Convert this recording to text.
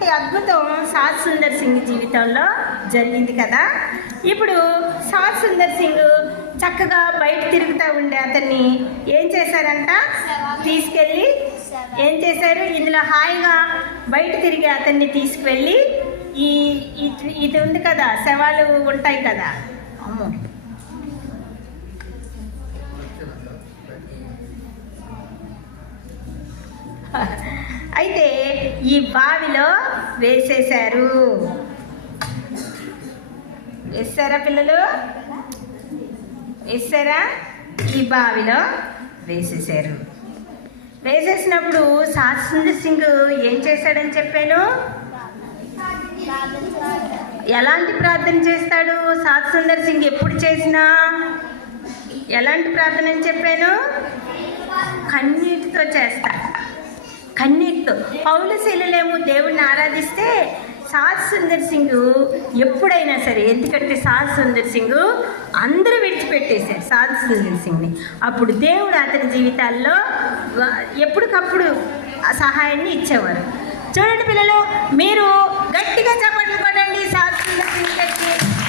ఇంతటి అద్భుతం సాత్ సుందర్ సింగ్ జీవితంలో జరిగింది కదా. ఇప్పుడు సాత్ సుందర్ సింగ్ చక్కగా బయట తిరుగుతూ ఉండే అతన్ని ఏం చేశారంట, తీసుకెళ్ళి ఏం చేశారు, ఇందులో హాయిగా బయట తిరిగి అతన్ని తీసుకువెళ్ళి ఇది ఉంది కదా, శవాలు ఉంటాయి కదా, అమ్మో అయితే ఈ బావిలో వేసేశారు. వేసారా పిల్లలు, వేసారా? ఈ బావిలో వేసేసారు. వేసేసినప్పుడు సాత్ సుందర్ సింగ్ ఏం చేశాడని చెప్పాను, ఎలాంటి ప్రార్థన చేస్తాడు సాత్ సుందర్ సింగ్ ఎప్పుడు చేసినా? ఎలాంటి ప్రార్థన అని చెప్పాను, కన్నీటితో చేస్తాడు. కన్నీటితో. పౌలు శీలలేమో దేవుణ్ణి ఆరాధిస్తే సాత్ సుందర్ సింగ్ ఎప్పుడైనా సరే, ఎందుకంటే సాత్ సుందర్ సింగ్ అందరూ విడిచిపెట్టేశారు సాత్ సుందర్ సింగ్ని. అప్పుడు దేవుడు అతని జీవితాల్లో ఎప్పటికప్పుడు సహాయాన్ని ఇచ్చేవారు. చూడండి పిల్లలు, మీరు గట్టిగా చప్పట్లు కొట్టండి సాత్ సుందర్ సింగ్.